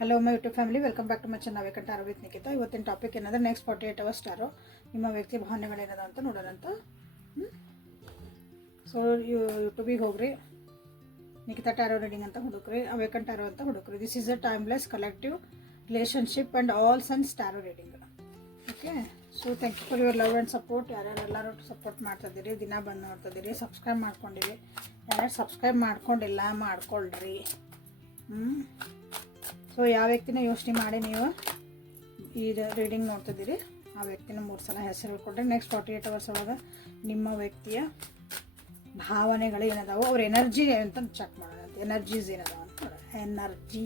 Hello my YouTube family, welcome back to my channel ವೇಕಂಠ tarot with Nikhita. ಇವತ್ತಿನ topic ಏನಂದರೆ next 48 hours ಟಾರೋ ನಿಮ್ಮ ವ್ಯಕ್ತಿ ಭಾವನೆಗಳೇನದ ಅಂತ ನೋಡೋಣಂತ. ಸೊ ಯೂಟ್ಯೂಬಿಗೆ ಹೋಗ್ರಿ, ನಿಖಿತಾ ಟಾರೋ ರೀಡಿಂಗ್ ಅಂತ ಹುಡುಕ್ರಿ, ವೇಕಂಠ ಟಾರೋ ಅಂತ ಹುಡುಕ್ರಿ. This is a timeless collective relationship and all suns tarot reading. Okay, so thank you for your love and support. ಯಾರ್ಯಾರೆಲ್ಲರೂ ಸಪೋರ್ಟ್ ಮಾಡ್ತಿದ್ದೀರಿ, ದಿನ ಬಂದು ನೋಡ್ತಿದ್ದೀರಿ, ಸಬ್ಸ್ಕ್ರೈಬ್ ಮಾಡ್ಕೊಂಡಿರಿ. ಯಾರ್ಯಾರು ಸಬ್ಸ್ಕ್ರೈಬ್ ಮಾಡ್ಕೊಂಡಿಲ್ಲ ಮಾಡ್ಕೊಳ್ರಿ. ಸೊ ಯಾವ ವ್ಯಕ್ತಿನ ಯೋಚನೆ ಮಾಡಿ ನೀವು ಈ ರೀಡಿಂಗ್ ನೋಡ್ತಿದ್ದೀರಿ, ಆ ವ್ಯಕ್ತಿನ 3 ಸಲ ಹೆಸರು ಹೇಳ್ಕೊಡ್ರಿ. ನೆಕ್ಸ್ಟ್ 48 hours ಒಳಗೆ ನಿಮ್ಮ ವ್ಯಕ್ತಿಯ ಭಾವನೆಗಳು ಏನದಾವು, ಅವ್ರ ಎನರ್ಜಿ ಅಂತ ಚೆಕ್ ಮಾಡೋಣ. ಎನರ್ಜೀಸ್ ಏನದಾವ ಅಂತ ನೋಡೋಣ. Energy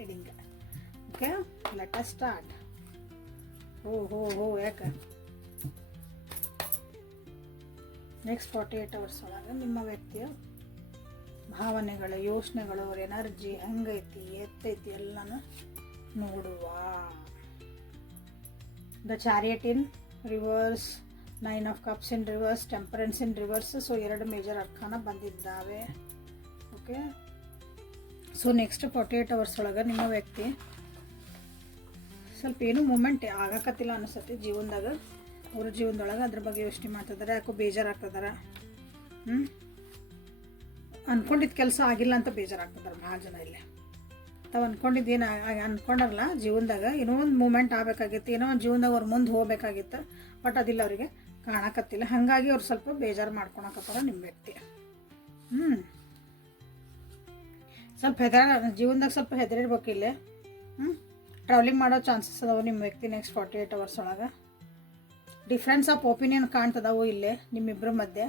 reading. Okay, let us start. ಯಾಕೆ ನೆಕ್ಸ್ಟ್ 48 hours ಒಳಗೆ ನಿಮ್ಮ ವ್ಯಕ್ತಿಯ ಭಾವನೆಗಳು, ಯೋಚನೆಗಳು, ಅವ್ರ ಎನರ್ಜಿ ಹೆಂಗೈತಿ, ಎತ್ತೈತಿ ಎಲ್ಲನೂ ನೋಡುವ. The chariot in reverse, 9 of Cups in reverse, temperance in reverse. So 2 major ಅರ್ಥಾನ ಬಂದಿದ್ದಾವೆ. ಓಕೆ, ಸೊ ನೆಕ್ಸ್ಟ್ 48 hours ಒಳಗೆ ನಿಮ್ಮ ವ್ಯಕ್ತಿ ಸ್ವಲ್ಪ ಏನೂ ಮೂಮೆಂಟ್ ಆಗಕತ್ತಿಲ್ಲ ಅನಿಸುತ್ತೆ ಜೀವನದಾಗ. ಅವ್ರ ಜೀವನದೊಳಗೆ ಅದ್ರ ಬಗ್ಗೆ ಯೋಚನೆ ಮಾಡ್ತಿದ್ದಾರೆ, ಯಾಕೋ ಬೇಜಾರಾಗ್ತದಾರ. ಅಂದ್ಕೊಂಡಿದ್ದು ಕೆಲಸ ಆಗಿಲ್ಲ ಅಂತ ಬೇಜಾರಾಗ್ತದಾರೆ ಭಾಳ ಜನ. ಇಲ್ಲಿ ತಾವು ಅಂದ್ಕೊಂಡಿದ್ದೇನು ಅಂದ್ಕೊಂಡಾರಲ್ಲ ಜೀವನದಾಗ, ಏನೋ ಒಂದು ಮೂಮೆಂಟ್ ಆಗಬೇಕಾಗಿತ್ತು, ಏನೋ ಒಂದು ಜೀವನದಾಗ ಅವ್ರು ಮುಂದೆ ಹೋಗ್ಬೇಕಾಗಿತ್ತು, ಬಟ್ ಅದಿಲ್ಲ, ಅವರಿಗೆ ಕಾಣಕತ್ತಿಲ್ಲ. ಹಾಗಾಗಿ ಅವ್ರು ಸ್ವಲ್ಪ ಬೇಜಾರು ಮಾಡ್ಕೊಳಕತ್ತಾರ ನಿಮ್ಮ ವ್ಯಕ್ತಿ. ಸ್ವಲ್ಪ ಜೀವನದಾಗ ಸ್ವಲ್ಪ ಹೆದರಿರ್ಬೇಕು ಇಲ್ಲೇ. ಟ್ರಾವೆಲಿಂಗ್ ಮಾಡೋ ಚಾನ್ಸಸ್ ಅದಾವೆ ನಿಮ್ಮ ವ್ಯಕ್ತಿ ನೆಕ್ಸ್ಟ್ 48 hours ಒಳಗೆ. ಡಿಫ್ರೆನ್ಸ್ ಆಫ್ ಒಪಿನಿಯನ್ ಕಾಣ್ತದಾವು ಇಲ್ಲೇ ನಿಮ್ಮಿಬ್ಬರ ಮಧ್ಯೆ.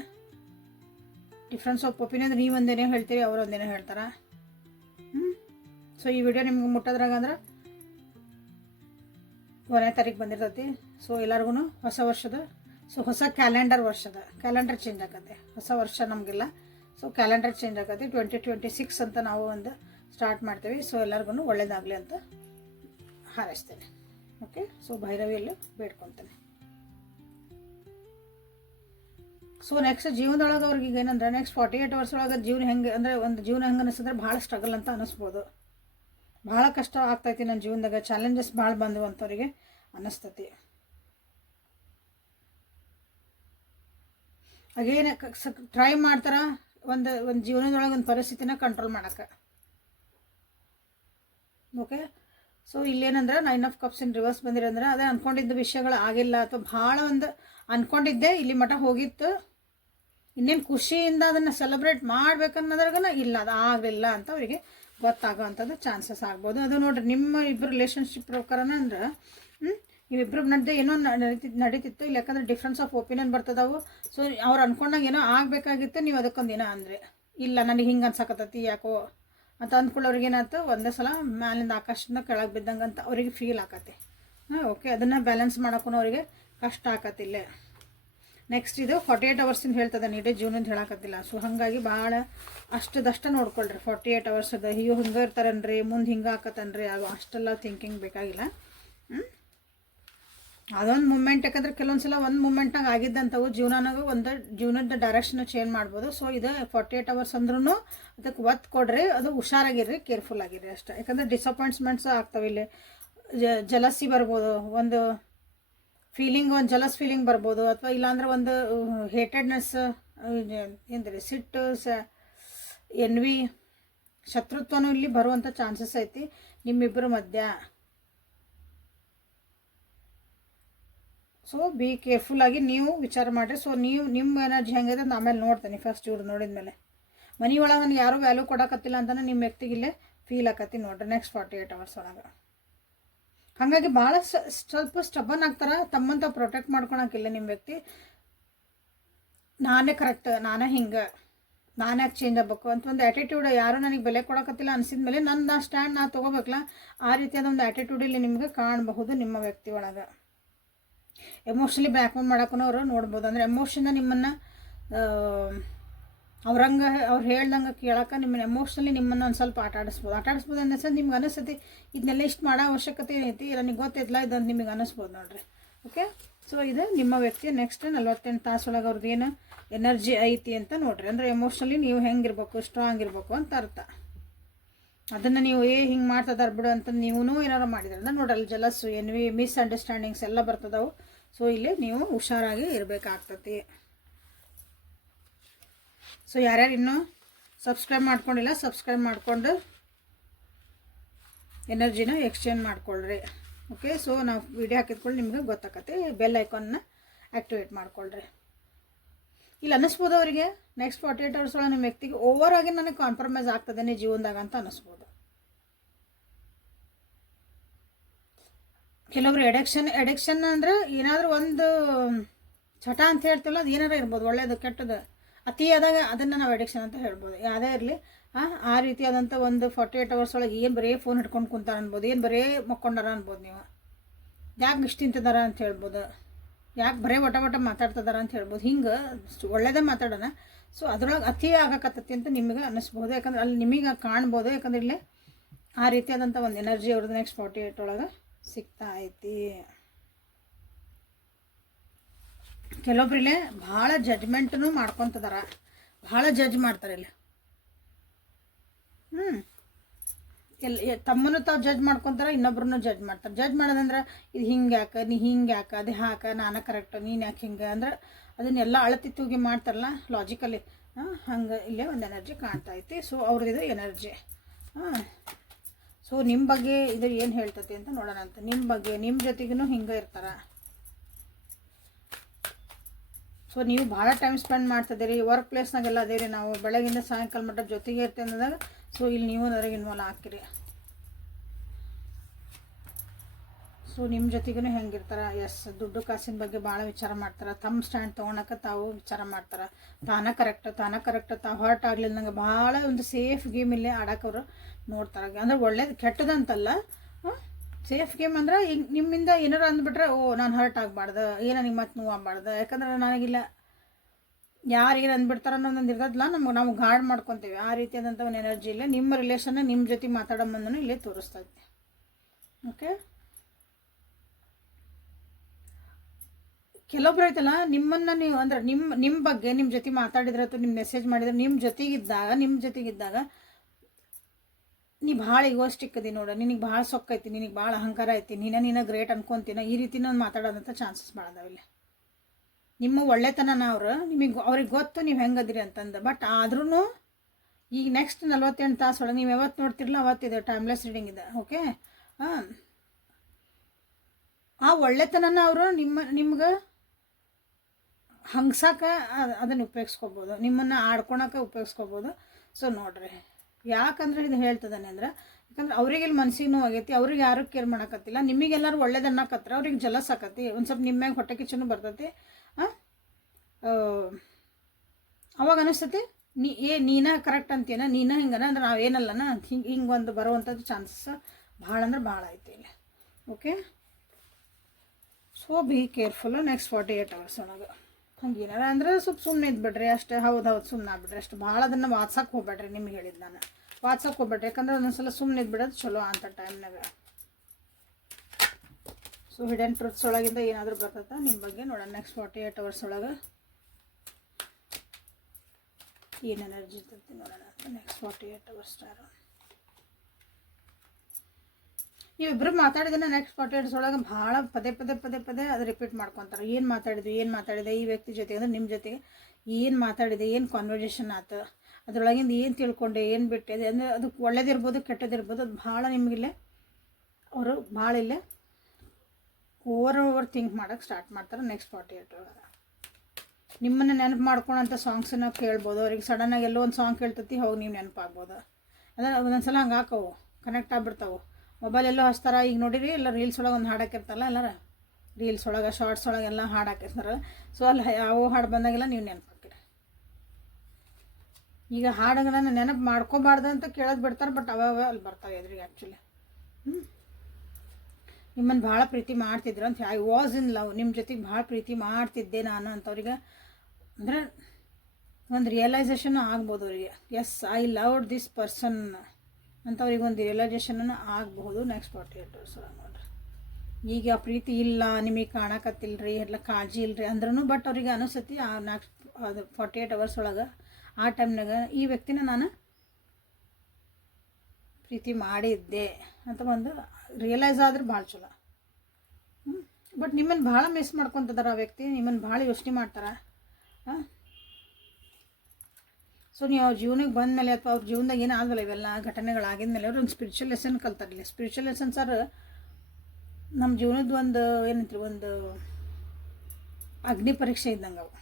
ಡಿಫ್ರೆನ್ಸ್ ಆಫ್ ಒಪಿನಿಯನ್, ನೀವು ಒಂದೇನೋ ಹೇಳ್ತೀವಿ, ಅವ್ರು ಒಂದೇನೋ ಹೇಳ್ತಾರೆ. ಸೊ ಈ ವಿಡಿಯೋ ನಿಮ್ಗೆ ಮುಟ್ಟೋದ್ರಾಗ ಅಂದ್ರೆ 1ನೇ ತಾರೀಕು ಬಂದಿರ್ತೈತಿ. ಸೊ ಎಲ್ಲರಿಗೂ ಹೊಸ ವರ್ಷದ, ಸೊ ಹೊಸ ಕ್ಯಾಲೆಂಡರ್ ಚೇಂಜ್ ಆಗತ್ತೆ. ಹೊಸ ವರ್ಷ ನಮಗಿಲ್ಲ, ಸೊ ಕ್ಯಾಲೆಂಡರ್ ಚೇಂಜ್ ಆಗತ್ತೆ. 2026 ಅಂತ ನಾವು ಒಂದು ಸ್ಟಾರ್ಟ್ ಮಾಡ್ತೀವಿ. ಸೊ ಎಲ್ಲರಿಗೂ ಒಳ್ಳೇದಾಗಲಿ ಅಂತ ಹಾರೈಸ್ತೇನೆ. ಓಕೆ, ಸೊ ಭೈರವಿಯಲ್ಲಿ ಬೇಡ್ಕೊತೇನೆ. ಸೊ ನೆಕ್ಸ್ಟ್ ಜೀವನದೊಳಗೆ ಅವ್ರಿಗೆ ಏನಂದ್ರೆ ನೆಕ್ಸ್ಟ್ 48 hours ಒಳಗೆ ಜೀವನ ಹೆಂಗೆ ಅಂದರೆ, ಒಂದು ಜೀವನ ಹೆಂಗೆ ಅನಿಸಿದ್ರೆ ಭಾಳ ಸ್ಟ್ರಗಲ್ ಅಂತ ಅನ್ನಿಸ್ಬೋದು. ಭಾಳ ಕಷ್ಟ ಆಗ್ತೈತಿ ನನ್ನ ಜೀವನದಾಗ, ಚಾಲೆಂಜಸ್ ಭಾಳ ಬಂದವು ಅಂತವ್ರಿಗೆ ಅನ್ನಿಸ್ತೈತಿ. ಅಗೇನ್ ಟ್ರೈ ಮಾಡ್ತಾರ ಒಂದು ಜೀವನದೊಳಗೆ ಒಂದು ಪರಿಸ್ಥಿತಿನ ಕಂಟ್ರೋಲ್ ಮಾಡೋಕ್ಕೆ. ಓಕೆ, ಸೊ ಇಲ್ಲೇನಂದ್ರೆ 9 of Cups ಇನ್ ರಿವರ್ಸ್ ಬಂದಿರಂದ್ರೆ, ಅದೇ ಅಂದ್ಕೊಂಡಿದ್ದ ವಿಷಯಗಳು ಆಗಿಲ್ಲ, ಅಥವಾ ಭಾಳ ಒಂದು ಅಂದ್ಕೊಂಡಿದ್ದೆ ಇಲ್ಲಿ ಮಠ ಹೋಗಿತ್ತು, ಇನ್ನೇನು ಖುಷಿಯಿಂದ ಅದನ್ನು ಸೆಲೆಬ್ರೇಟ್ ಮಾಡ್ಬೇಕನ್ನೋದ್ರಾಗನ ಇಲ್ಲ, ಅದು ಆಗಲಿಲ್ಲ ಅಂತ ಅವರಿಗೆ ಗೊತ್ತಾಗೋ ಅಂಥದ್ದು ಚಾನ್ಸಸ್ ಆಗ್ಬೋದು. ಅದು ನೋಡ್ರಿ, ನಿಮ್ಮ ಇಬ್ಬರು ರಿಲೇಷನ್ಶಿಪ್ ಪ್ರಕಾರನ ಅಂದ್ರೆ ನೀವಿಬ್ಬರ ನಡುವೆ ಏನೋ ನಡೀತಿತ್ತು ಇಲ್ಲಿ. ಯಾಕಂದ್ರೆ ಡಿಫ್ರೆನ್ಸ್ ಆಫ್ ಒಪಿನಿಯನ್ ಬರ್ತದವು. ಸೊ ಅವ್ರು ಅಂದ್ಕೊಂಡಾಗ ಏನೋ ಆಗಬೇಕಾಗಿತ್ತು, ನೀವು ಅದಕ್ಕೊಂದು ಏನೋ ಅಂದರೆ ಇಲ್ಲ ನನಗೆ ಹಿಂಗೆ ಅನ್ಸಕತ್ತತಿ ಯಾಕೋ ಅಂತ ಅಂದ್ಕೊಳ್ಳೋರಿಗೆ ಏನಾಯ್ತು, ಒಂದೇ ಸಲ ಮ್ಯಾಲಿಂದ ಆಕಾಶದಿಂದ ಕೆಳಗೆ ಬಿದ್ದಂಗೆ ಅಂತ ಅವ್ರಿಗೆ ಫೀಲ್ ಆಕತಿ. ಓಕೆ, ಅದನ್ನು ಬ್ಯಾಲೆನ್ಸ್ ಮಾಡೋಕ್ಕೂ ಅವರಿಗೆ ಕಷ್ಟ ಆಕತಿಲ್ಲ. ನೆಕ್ಸ್ಟ್ ಇದು 48 hours ಹೇಳ್ತದೆ, ನೀಡೇ ಜೀವನದ ಹೇಳಕತ್ತಿಲ್ಲ. ಸೊ ಹಾಗಾಗಿ ಭಾಳ ಅಷ್ಟದಷ್ಟು ನೋಡ್ಕೊಳ್ರಿ 48 hours. ಅಯ್ಯೋ ಹಿಂಗೆ ಇರ್ತಾರನ್ರಿ, ಮುಂದೆ ಹಿಂಗೆ ಆಕತ್ತನ್ರಿ, ಅದು ಅಷ್ಟೆಲ್ಲ ಥಿಂಕಿಂಗ್ ಬೇಕಾಗಿಲ್ಲ. ಅದೊಂದು ಮೂಮೆಂಟ್, ಯಾಕಂದ್ರೆ ಕೆಲವೊಂದು ಸಲ ಒಂದು ಮೂಮೆಂಟ್ನಾಗ ಆಗಿದ್ದಂಥವು ಜೀವನನಾಗ ಒಂದು ಜೀವನದ ಡೈರೆಕ್ಷನ್ ಚೇಂಜ್ ಮಾಡ್ಬೋದು. ಸೊ ಇದು 48 hours ಅಂದ್ರೂ ಅದಕ್ಕೆ ಒತ್ತು ಕೊಡ್ರಿ, ಅದು ಹುಷಾರಾಗಿರ್ರಿ, ಕೇರ್ಫುಲ್ ಆಗಿರ್ರಿ ಅಷ್ಟೇ. ಯಾಕಂದರೆ ಡಿಸಪಾಯಿಂಟ್ಮೆಂಟ್ಸ್ ಆಗ್ತವೆ ಇಲ್ಲಿ. ಜಲಸಿ ಬರ್ಬೋದು, ಒಂದು ಫೀಲಿಂಗ್, ಒಂದು ಜಲಸ್ ಫೀಲಿಂಗ್ ಬರ್ಬೋದು, ಅಥವಾ ಇಲ್ಲಾಂದ್ರೆ ಒಂದು ಹೇಟೆಡ್ನೆಸ್, ಏನ್ರಿ ಸಿಟ್ಟು, ಎನ್ವಿ, ಶತ್ರುತ್ವನೂ ಇಲ್ಲಿ ಬರುವಂಥ ಚಾನ್ಸಸ್ ಐತಿ ನಿಮ್ಮಿಬ್ಬರ ಮಧ್ಯ. ಸೊ ಬಿ ಕೇರ್ಫುಲ್ಲಾಗಿ ನೀವು ವಿಚಾರ ಮಾಡಿರಿ. ಸೊ ನೀವು ನಿಮ್ಮ ಎನರ್ಜಿ ಹೆಂಗಿದೆ ಅಂತ ಆಮೇಲೆ ನೋಡ್ತೀನಿ. ಫಸ್ಟ್ ಇವ್ರು ನೋಡಿದ ಮೇಲೆ ಮನೆ ಒಳಗೆ ನನಗೆ ಯಾರೂ ವ್ಯಾಲ್ಯೂ ಕೊಡಕತ್ತಿಲ್ಲ ಅಂತಲೇ ನಿಮ್ಮ ವ್ಯಕ್ತಿಗೆ ಇಲ್ಲೇ ಫೀಲ್ ಆಕತಿ ನೋಡ್ರಿ ನೆಕ್ಸ್ಟ್ 48 hours ಒಳಗೆ. ಹಾಗಾಗಿ ಭಾಳ ಸ್ವಲ್ಪ ಸ್ಟಬನ್ ಆಗ್ತಾರೆ, ತಮ್ಮಂತ ಪ್ರೊಟೆಕ್ಟ್ ಮಾಡ್ಕೊಳಕ್ಕಿಲ್ಲ ನಿಮ್ಮ ವ್ಯಕ್ತಿ. ನಾನೇ ಕರೆಕ್ಟ್, ನಾನೇ ಹಿಂಗೆ, ನಾನೇ ಯಾಕೆ ಚೇಂಜ್ ಆಗಬೇಕು ಅಂತ ಒಂದು ಆ್ಯಟಿಟ್ಯೂಡ್, ಯಾರು ನನಗೆ ಬೆಲೆ ಕೊಡಕತ್ತಿಲ್ಲ ಅನಿಸಿದ ಮೇಲೆ ನನ್ನ ಸ್ಟ್ಯಾಂಡ್ ನಾ ತೊಗೋಬೇಕಲ್ಲ, ಆ ರೀತಿಯಾದ ಒಂದು ಆ್ಯಟಿಟ್ಯೂಡ್ ಇಲ್ಲಿ ನಿಮಗೆ ಕಾಣಬಹುದು ನಿಮ್ಮ ವ್ಯಕ್ತಿ ಒಳಗೆ. ಎಮೋಷ್ನಲಿ ಬ್ಲ್ಯಾಕ್ಮೇಲ್ ಮಾಡೋಕ್ಕೂ ಅವರು ನೋಡ್ಬೋದು. ಅಂದರೆ ಎಮೋಷನ್ನ ನಿಮ್ಮನ್ನು ಅವ್ರು ಹೇಳ್ದಂಗೆ ಕೇಳೋಕೆ ನಿಮ್ಮನ್ನು ಎಮೋಷ್ನಲಿ ನಿಮ್ಮನ್ನು ಒಂದು ಸ್ವಲ್ಪ ಆಟಾಡಿಸ್ಬೋದು ಅನ್ನಿಸ್ತದೆ. ನಿಮ್ಗೆ ಅನಿಸ್ತೈತಿ ಇದನ್ನೆಲ್ಲ ಇಷ್ಟು ಮಾಡೋ ಅವಶ್ಯಕತೆ ಐತಿ, ನನಗೆ ಗೊತ್ತಿಲ್ಲ ಇದಂತ ನಿಮಗೆ ಅನ್ನಿಸ್ಬೋದು ನೋಡ್ರಿ. ಓಕೆ, ಸೊ ಇದು ನಿಮ್ಮ ವ್ಯಕ್ತಿ ನೆಕ್ಸ್ಟ್ 48 ತಾಸೊಳಗೆ ಅವ್ರದ್ದು ಏನು ಎನರ್ಜಿ ಐತಿ ಅಂತ ನೋಡ್ರಿ. ಅಂದರೆ ಎಮೋಷ್ನಲಿ ನೀವು ಹೆಂಗಿರ್ಬೇಕು, ಸ್ಟ್ರಾಂಗ್ ಇರಬೇಕು ಅಂತ ಅರ್ಥ. ಅದನ್ನು ನೀವು ಹಿಂಗೆ ಮಾಡ್ತದಾರ ಬಿಡು ಅಂತ ನೀವೂ ಏನಾರು ಮಾಡಿದ್ರೆ ಅಂದ್ರೆ ನೋಡಲ್ಲ ಜಲಸ್ಸು ಏನು ಮಿಸ್ಅಂಡರ್ಸ್ಟ್ಯಾಂಡಿಂಗ್ಸ್ ಎಲ್ಲ ಬರ್ತದವು. ಸೊ ಇಲ್ಲಿ ನೀವು ಹುಷಾರಾಗಿ ಇರಬೇಕಾಗ್ತತಿ. ಸೊ ಯಾರ್ಯಾರು ಇನ್ನೂ ಸಬ್ಸ್ಕ್ರೈಬ್ ಮಾಡ್ಕೊಂಡಿಲ್ಲ ಸಬ್ಸ್ಕ್ರೈಬ್ ಮಾಡಿಕೊಂಡು ಎನರ್ಜಿನ ಎಕ್ಸ್ಚೇಂಜ್ ಮಾಡ್ಕೊಳ್ರಿ. ಓಕೆ, ಸೊ ನಾವು ವಿಡಿಯೋ ಹಾಕಿದ್ಕೊಂಡು ನಿಮ್ಗೆ ಗೊತ್ತಾಕತ್ತೆ. ಬೆಲ್ ಐಕಾನ್ನ ಆ್ಯಕ್ಟಿವೇಟ್ ಮಾಡ್ಕೊಳ್ರಿ. ಇಲ್ಲಿ ಅನ್ನಿಸ್ಬೋದು ಅವರಿಗೆ ನೆಕ್ಸ್ಟ್ 48 hours ಒಳಗೆ ನಿಮ್ಮ ವ್ಯಕ್ತಿಗೆ ಓವರ್ ಆಗಿ ನನಗೆ ಕಾಂಪ್ರಮೈಸ್ ಆಗ್ತದೇನೆ ಜೀವನದಾಗ ಅಂತ ಅನ್ನಿಸ್ಬೋದು. ಕೆಲವೊಬ್ರು ಎಡಿಕ್ಷನ್ ಅಂದ್ರೆ ಏನಾದರೂ ಒಂದು ಚಟ ಅಂತ ಹೇಳ್ತಿಲ್ಲ, ಅದು ಏನಾರ ಇರ್ಬೋದು, ಒಳ್ಳೇದು ಕೆಟ್ಟದ್ದು ಅತಿಯಾದಾಗ ಅದನ್ನು ನಾವು ಎಡಿಕ್ಷನ್ ಅಂತ ಹೇಳ್ಬೋದು. ಯಾವುದೇ ಇರಲಿ ಆ ರೀತಿಯಾದಂಥ ಒಂದು 48 hours ಒಳಗೆ ಏನು ಬರೀ ಫೋನ್ ಹಿಡ್ಕೊಂಡು ಕುಂತಾರ ಅನ್ಬೋದು, ಏನು ಬರೀ ಮಕ್ಕೊಂಡಾರ ಅನ್ಬೋದು, ನೀವು ಯಾಕೆ ಇಷ್ಟು ತಿಂತಿದಾರ ಅಂತ ಹೇಳ್ಬೋದು, ಯಾಕೆ ಬರೀ ಒಟ ಮಾತಾಡ್ತಿದಾರ ಅಂತ ಹೇಳ್ಬೋದು. ಹಿಂಗೆ ಒಳ್ಳೇದೇ ಮಾತಾಡೋಣ. ಸೊ ಅದ್ರೊಳಗೆ ಅತಿ ಆಗಕತ್ತತಿ ಅಂತ ನಿಮಗೆ ಅನ್ನಿಸ್ಬೋದು. ಯಾಕಂದ್ರೆ ಅಲ್ಲಿ ನಿಮಗೆ ಕಾಣ್ಬೋದು. ಯಾಕಂದ್ರೆ ಇಲ್ಲೇ ಆ ರೀತಿಯಾದಂಥ ಒಂದು ಎನರ್ಜಿ ಅವ್ರದ್ದು ನೆಕ್ಸ್ಟ್ 48 ಒಳಗೆ ಸಿಗ್ತಾ ಐತಿ. ಕೆಲವೊಬ್ರು ಇಲ್ಲೇ ಭಾಳ ಜಡ್ಜ್ಮೆಂಟನ್ನು ಮಾಡ್ಕೊತದಾರ, ಭಾಳ ಜಡ್ಜ್ ಮಾಡ್ತಾರೆ ಇಲ್ಲಿ. ತಮ್ಮನ್ನು ತಾವು ಜಡ್ಜ್ ಮಾಡ್ಕೊತಾರೆ, ಇನ್ನೊಬ್ರನ್ನೂ ಜಡ್ಜ್ ಮಾಡ್ತಾರೆ. ಜಡ್ಜ್ ಮಾಡೋದಂದ್ರೆ ಇದು ಹಿಂಗೆ ಯಾಕೆ, ನೀ ಹಿಂಗೆ ಯಾಕೆ, ಅದು ಹಾಕ, ನಾನು ಕರೆಕ್ಟ್, ನೀನು ಯಾಕೆ ಹಿಂಗೆ ಅಂದ್ರೆ ಅದನ್ನೆಲ್ಲ ಅಳತಿ ತೂಗಿ ಮಾಡ್ತಾರಲ್ಲ ಲಾಜಿಕಲಿ. ಹಂಗೆ ಇಲ್ಲೇ ಒಂದು ಎನರ್ಜಿ ಕಾಣ್ತಾ ಐತಿ. ಸೊ ಅವ್ರದ್ದು ಎನರ್ಜಿ. ಸೊ ನಿಮ್ಮ ಬಗ್ಗೆ ಇದು ಏನು ಹೇಳ್ತತಿ ಅಂತ ನೋಡೋಣ ಅಂತ. ನಿಮ್ಮ ಬಗ್ಗೆ ನಿಮ್ಮ ಜೊತೆಗೂ ಹಿಂಗೆ ಇರ್ತಾರೆ. ಸೊ ನೀವು ಭಾಳ ಟೈಮ್ ಸ್ಪೆಂಡ್ ಮಾಡ್ತಿದ್ದೀರಿ, ವರ್ಕ್ ಪ್ಲೇಸ್ನಾಗೆಲ್ಲ ಅದೇ ರೀ. ನಾವು ಬೆಳಗಿಂದ ಸಾಯಂಕಾಲ ಮಟ್ಟ ಜೊತೆಗೆ ಇರ್ತೀವಿ ಅಂದಾಗ ಸೊ ಇಲ್ಲಿ ನೀವು ಅದ್ರಾಗ ಇನ್ವಾಲ್ವ್ ಹಾಕಿರಿ. ಸೊ ನಿಮ್ಮ ಜೊತೆಗೂ ಹೆಂಗಿರ್ತಾರೆ. ದುಡ್ಡು ಕಾಸಿನ ಬಗ್ಗೆ ಭಾಳ ವಿಚಾರ ಮಾಡ್ತಾರೆ. ತಮ್ಮ ಸ್ಟ್ಯಾಂಡ್ ತೊಗೊಳಕ್ಕೆ ತಾವು ವಿಚಾರ ಮಾಡ್ತಾರೆ. ತಾನೇ ಕರೆಕ್ಟ್ ತಾವು ಹರ್ಟ್ ಆಗಲಿಲ್ಲ ನಂಗೆ ಭಾಳ ಒಂದು ಸೇಫ್ ಗೇಮ್ ಇಲ್ಲೇ ಆಡೋಕವ್ರು ನೋಡ್ತಾರೆ. ಅಂದ್ರೆ ಒಳ್ಳೇದು ಕೆಟ್ಟದಂತಲ್ಲ, ಸೇಫ್ ಗೇಮ್ ಅಂದ್ರೆ ಈಗ ನಿಮ್ಮಿಂದ ಏನಾರು ಅಂದ್ಬಿಟ್ರೆ ನಾನು ಹರ್ಟ್ ಆಗಬಾರ್ದು, ನನಗೆ ಮತ್ತೆ ನೋವು ಆಗಬಾರ್ದು. ಯಾಕಂದ್ರೆ ನನಗಿಲ್ಲ ಯಾರು ಏನು ಅಂದ್ಬಿಡ್ತಾರೆ ಅನ್ನೋದೊಂದು ಇರ್ತದಲ್ಲ, ನಾವು ಗಾರ್ಡ್ ಮಾಡ್ಕೊತೀವಿ. ಆ ರೀತಿಯಾದಂಥ ಒಂದು ಎನರ್ಜಿ ಇಲ್ಲ. ನಿಮ್ಮ ರಿಲೇಷನ್ನ ನಿಮ್ಮ ಜೊತೆ ಮಾತಾಡೋ ಬಂದೂ ಇಲ್ಲೇ ತೋರಿಸ್ತಾ ಇದ್ದೆ. ಓಕೆ, ಕೆಲವೊಬ್ರು ಐತಲ್ಲ ನಿಮ್ಮನ್ನು ನೀವು ಅಂದ್ರೆ ನಿಮ್ಮ ಬಗ್ಗೆ ನಿಮ್ಮ ಜೊತೆ ಮಾತಾಡಿದ್ರೆ ಅಥವಾ ನಿಮ್ಮ ಮೆಸೇಜ್ ಮಾಡಿದ್ರೆ ನಿಮ್ಮ ಜೊತೆಗಿದ್ದಾಗ ನೀ ಭಾಳ ಈಗೋಸ್ಟಿಕ್ ಅದಿ ನೋಡ, ನಿನಗೆ ಭಾಳ ಸೊಕ್ಕೈತಿ, ನಿನಗೆ ಭಾಳ ಅಹಂಕಾರ ಐತಿ, ನೀನು ಗ್ರೇಟ್ ಅನ್ಕೊಂತೀನ, ಈ ರೀತಿ ನಾನು ಮಾತಾಡೋದಂಥ ಚಾನ್ಸಸ್ ಭಾಳ ಅದಾವಿಲ್ಲ. ನಿಮ್ಮ ಒಳ್ಳೆತನ ಅವ್ರಿಗೆ ಗೊತ್ತು ನೀವು ಹೆಂಗದಿರಿ ಅಂತಂದು. ಬಟ್ ಆದ್ರೂ ಈಗ ನೆಕ್ಸ್ಟ್ 48 ತಾಸು ಒಳಗೆ ನೀವು ಯಾವತ್ತು ನೋಡ್ತಿರಲ್ಲ ಅವತ್ತಿದೆ ಟೈಮ್ಲೆಸ್ ರೀಡಿಂಗ್ ಇದೆ. ಓಕೆ, ಆ ಒಳ್ಳೆತನ ಅವರು ನಿಮ್ಗೆ ಹಂಗ್ಸಕ್ಕೆ ಅದನ್ನು ಉಪಯೋಗಿಸ್ಕೋಬೋದು, ನಿಮ್ಮನ್ನು ಆಡ್ಕೊಳಕ್ಕೆ ಉಪಯೋಗಿಸ್ಕೋಬೋದು. ಸೊ ನೋಡ್ರಿ, ಯಾಕಂದ್ರೆ ಇದು ಹೇಳ್ತದಾನೆ ಅಂದ್ರೆ ಯಾಕಂದ್ರೆ ಅವ್ರಿಗೆ ಇಲ್ಲಿ ಮನ್ಸಿಗೆ ನೋವು ಆಗೈತಿ, ಅವ್ರಿಗೆ ಯಾರು ಕೇರ್ ಮಾಡಕತ್ತಿಲ್ಲ. ನಿಮಗೆಲ್ಲರೂ ಒಳ್ಳೇದನ್ನಕತ್ರ ಅವ್ರಿಗೆ ಜಲಸ್ ಆಕತಿ, ಒಂದು ಸ್ವಲ್ಪ ನಿಮ್ಮ ಮ್ಯಾಗ ಹೊಟ್ಟೆ ಕಿಚ್ಚನು ಬರ್ತೈತಿ. ಅವಾಗ ಅನಿಸ್ತತಿ ನೀನ ಕರೆಕ್ಟ್ ಅಂತೀನ, ನೀನ ಹಿಂಗನ ಅಂದ್ರೆ ನಾವೇನಲ್ಲನ ಅಂತ ಹಿಂಗೆ ಒಂದು ಬರುವಂಥದ್ದು ಚಾನ್ಸಸ್ ಭಾಳ ಅಂದ್ರೆ ಭಾಳ ಐತಿ ಇಲ್ಲಿ. Okay, so be careful next 48 hours ಒಳಗೆ. ಹಂಗೇನಾರ ಅಂದ್ರೆ ಸ್ವಲ್ಪ ಸುಮ್ಮನೆ ಇದ್ಬಿಡ್ರಿ ಅಷ್ಟೇ. ಹೌದು ಸುಮ್ಮನೆ ಆಗ್ಬಿಡ್ರಿ ಅಷ್ಟು. ಭಾಳ ಅದನ್ನು ವಾಟ್ಸಕ್ಕೆ ಹೋಗ್ಬೇಡ್ರಿ. ನಿಮ್ಗೆ ಹೇಳಿದ್ದು ನಾನು ವಾಟ್ಸಕ್ಕೆ ಹೋಗ್ಬೇಡ್ರಿ. ಯಾಕಂದ್ರೆ ಒಂದೊಂದ್ಸಲ ಸುಮ್ಮನೆ ಇದ್ಬಿಡೋದು ಚಲೋ ಅಂತ ಟೈಮ್ನಾಗ. ಸೊ ಹಿಡನ್ ಟ್ರೂತ್ಸ್ ಒಳಗಿಂದ ಏನಾದರೂ ಬರ್ತದ ನಿಮ್ಮ ಬಗ್ಗೆ ನೋಡೋಣ ನೆಕ್ಸ್ಟ್ 48 hours ಒಳಗೆ ಏನು ಎನರ್ಜಿ ಇರ್ತೈತಿ ನೋಡೋಣ ಅಂತ. ನೆಕ್ಸ್ಟ್ 48 hours ಸ್ಟಾರ್ ನೀವಿಬ್ಬರು ಮಾತಾಡಿದ್ರೆ ನೆಕ್ಸ್ಟ್ 48 hours ಒಳಗೆ ಭಾಳ ಪದೇ ಅದು ರಿಪೀಟ್ ಮಾಡ್ಕೊತಾರೆ. ಏನು ಮಾತಾಡಿದೆ ಈ ವ್ಯಕ್ತಿ ಜೊತೆ ಅಂದ್ರೆ ನಿಮ್ಮ ಜೊತೆಗೆ ಏನು ಮಾತಾಡಿದೆ, ಏನು ಕಾನ್ವರ್ಜೇಷನ್ ಆಯ್ತು, ಅದರೊಳಗಿಂದ ಏನು ತಿಳ್ಕೊಂಡೆ, ಏನು ಬಿಟ್ಟೆ ಅಂದರೆ ಅದು ಒಳ್ಳೇದಿರ್ಬೋದು ಕೆಟ್ಟದಿರ್ಬೋದು. ಅದು ಭಾಳ ನಿಮಗಿಲ್ಲೇ ಅವರು ಭಾಳ ಇಲ್ಲೇ ಓವರ್ ಥಿಂಕ್ ಮಾಡೋಕ್ಕೆ ಸ್ಟಾರ್ಟ್ ಮಾಡ್ತಾರೆ ನೆಕ್ಸ್ಟ್ 48 ಒಳಗೆ. ನಿಮ್ಮನ್ನು ನೆನಪು ಮಾಡ್ಕೊಳೋಂಥ ಸಾಂಗ್ಸನ್ನು ಕೇಳ್ಬೋದು. ಅವ್ರಿಗೆ ಸಡನ್ನಾಗಿ ಎಲ್ಲೋ ಒಂದು ಸಾಂಗ್ ಕೇಳ್ತತಿ, ಹೋಗಿ ನೀವು ನೆನಪಾಗ್ಬೋದು. ಅಂದರೆ ಒಂದೊಂದ್ಸಲ ಹಂಗೆ ಹಾಕವು ಕನೆಕ್ಟ್ ಆಗ್ಬಿಡ್ತಾವೆ. ಮೊಬೈಲ್ ಎಲ್ಲೋ ಹಚ್ತಾರ. ಈಗ ನೋಡಿರಿ ಎಲ್ಲ ರೀಲ್ಸ್ ಒಳಗೆ ಒಂದು ಹಾಡು ಹಾಕಿರ್ತಾರಲ್ಲ, ಎಲ್ಲರ ರೀಲ್ಸ್ ಒಳಗೆ ಶಾರ್ಟ್ಸ್ ಒಳಗೆಲ್ಲ ಹಾಡು ಹಾಕಿರ್ತಾರಲ್ಲ. ಸೊ ಅಲ್ಲಿ ಯಾವ ಹಾಡು ಬಂದಾಗೆಲ್ಲ ನೀವು ನೆನಪಾಕಿರಿ. ಈಗ ಹಾಡುಗಳನ್ನು ನೆನಪು ಮಾಡ್ಕೋಬಾರ್ದು ಅಂತ ಕೇಳೋದು ಬಿಡ್ತಾರೆ, ಬಟ್ ಅವ ಅಲ್ಲಿ ಬರ್ತಾವೆ ಎದುರಿಗೆ ಆ್ಯಕ್ಚುಲಿ. ನಿಮ್ಮನ್ನು ಭಾಳ ಪ್ರೀತಿ ಮಾಡ್ತಿದ್ರು ಅಂತ, ಐ ವಾಸ್ ಇನ್ ಲವ್, ನಿಮ್ಮ ಜೊತೆಗೆ ಭಾಳ ಪ್ರೀತಿ ಮಾಡ್ತಿದ್ದೆ ನಾನು ಅಂತವ್ರಿಗೆ ಅಂದರೆ ಒಂದು ರಿಯಲೈಸೇಷನ್ ಆಗ್ಬೋದು ಅವರಿಗೆ. As I loved this person ಅಂಥವ್ರಿಗೆ ಒಂದು ರಿಯಲೈಸೇಷನ್ ಆಗಬಹುದು ನೆಕ್ಸ್ಟ್ 48 hours ನೋಡ್ರಿ. ಈಗ ಆ ಪ್ರೀತಿ ಇಲ್ಲ, ನಿಮಗೆ ಕಾಣಕತ್ತಿಲ್ರಿ, ಎಲ್ಲ ಕಾಳಜಿ ಇಲ್ಲರಿ ಅಂದ್ರೂ ಬಟ್ ಅವ್ರಿಗೆ ಅನಿಸ್ತತಿ ಆ ನೆಕ್ಸ್ಟ್ 48 hours ಒಳಗೆ ಆ ಟೈಮ್ನಾಗ ಈ ವ್ಯಕ್ತಿನ ನಾನು ಪ್ರೀತಿ ಮಾಡಿದ್ದೆ ಅಂತ ಒಂದು ರಿಯಲೈಸ್ ಆದ್ರೆ ಭಾಳ ಚಲೋ. ಬಟ್ ನಿಮ್ಮನ್ನು ಭಾಳ ಮಿಸ್ ಮಾಡ್ಕೊತಿದ್ದಾರೆ ಆ ವ್ಯಕ್ತಿ, ನಿಮ್ಮನ್ನು ಭಾಳ ಯೋಚನೆ ಮಾಡ್ತಾರೆ. ಸೊ ನೀವು ಅವ್ರ ಜೀವನಕ್ಕೆ ಬಂದ ಮೇಲೆ ಅಥವಾ ಅವ್ರ ಜೀವನದಾಗ ಏನಾಗಲ್ಲ ಇವೆಲ್ಲ ಘಟನೆಗಳಾಗಿದ್ಮೇಲೆ ಅವ್ರು ಒಂದು ಸ್ಪಿರಿಚುವಲ್ ಲೆಸನ್ ಕಲ್ತಾರಲಿ. ಸ್ಪಿರಿಚುವಲ್ ಲೆಸನ್ ಸರ್ ನಮ್ಮ ಜೀವನದ ಒಂದು ಏನಂತೀರಿ ಒಂದು ಅಗ್ನಿ ಪರೀಕ್ಷೆ ಇದ್ದಂಗೆ ಅವು.